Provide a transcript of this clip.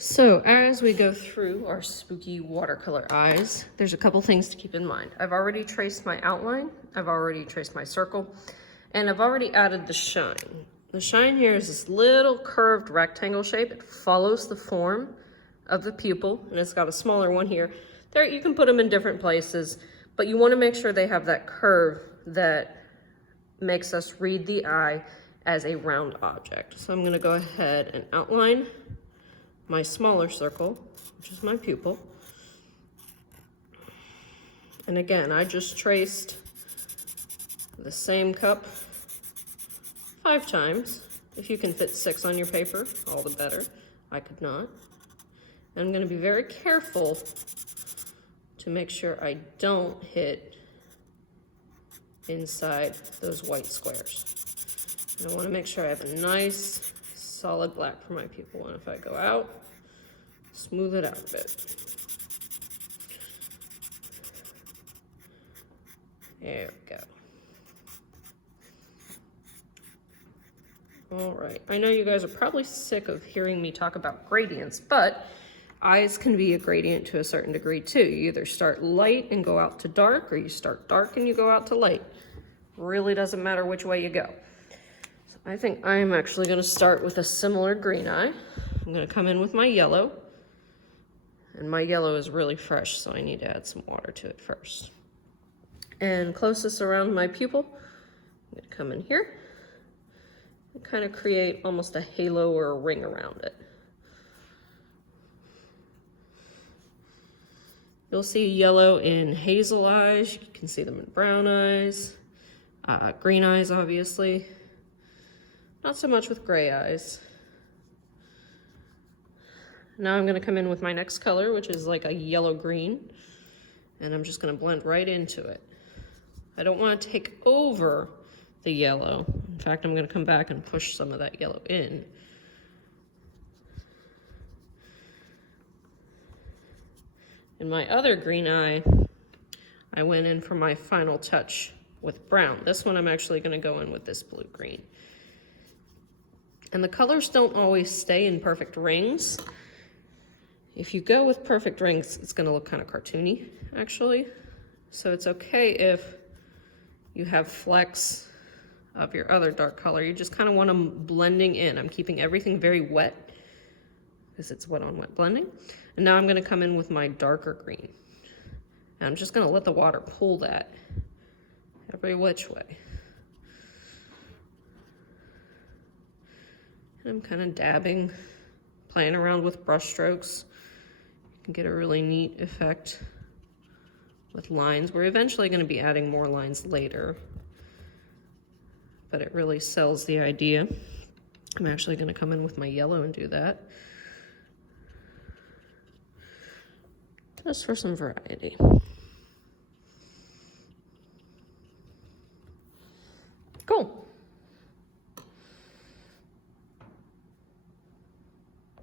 So as we go through our spooky watercolor eyes, there's a couple things to keep in mind. I've already traced my outline, I've already traced my circle, and I've already added the shine. The shine here is this little curved rectangle shape. It follows the form of the pupil, and it's got a smaller one here. There, you can put them in different places, but you want to make sure they have that curve that makes us read the eye as a round object. So I'm going to go ahead and outline my smaller circle, which is my pupil. And again, I just traced the same cup 5 times. If you can fit 6 on your paper, all the better. I could not. And I'm going to be very careful to make sure I don't hit inside those white squares. And I want to make sure I have a nice solid black for my pupil, and if I go out, smooth it out a bit. There we go. All right, I know you guys are probably sick of hearing me talk about gradients, but eyes can be a gradient to a certain degree too. You either start light and go out to dark, or you start dark and you go out to light. Really doesn't matter which way you go. I think I'm actually going to start with a similar green eye. I'm going to come in with my yellow. And my yellow is really fresh, so I need to add some water to it first. And closest around my pupil, I'm going to come in here and kind of create almost a halo or a ring around it. You'll see yellow in hazel eyes. You can see them in brown eyes. Green eyes, obviously. Not so much with gray eyes. Now I'm going to come in with my next color, which is like a yellow-green, and I'm just going to blend right into it. I don't want to take over the yellow. In fact, I'm going to come back and push some of that yellow in. In my other green eye, I went in for my final touch with brown. This one I'm actually going to go in with this blue-green. And the colors don't always stay in perfect rings. If you go with perfect rings, it's going to look kind of cartoony, actually. So it's okay if you have flecks of your other dark color. You just kind of want them blending in. I'm keeping everything very wet because it's wet on wet blending. And now I'm going to come in with my darker green. And I'm just going to let the water pull that every which way. And I'm kind of dabbing, playing around with brush strokes. You can get a really neat effect with lines. We're eventually going to be adding more lines later, but it really sells the idea. I'm actually going to come in with my yellow and do that, just for some variety.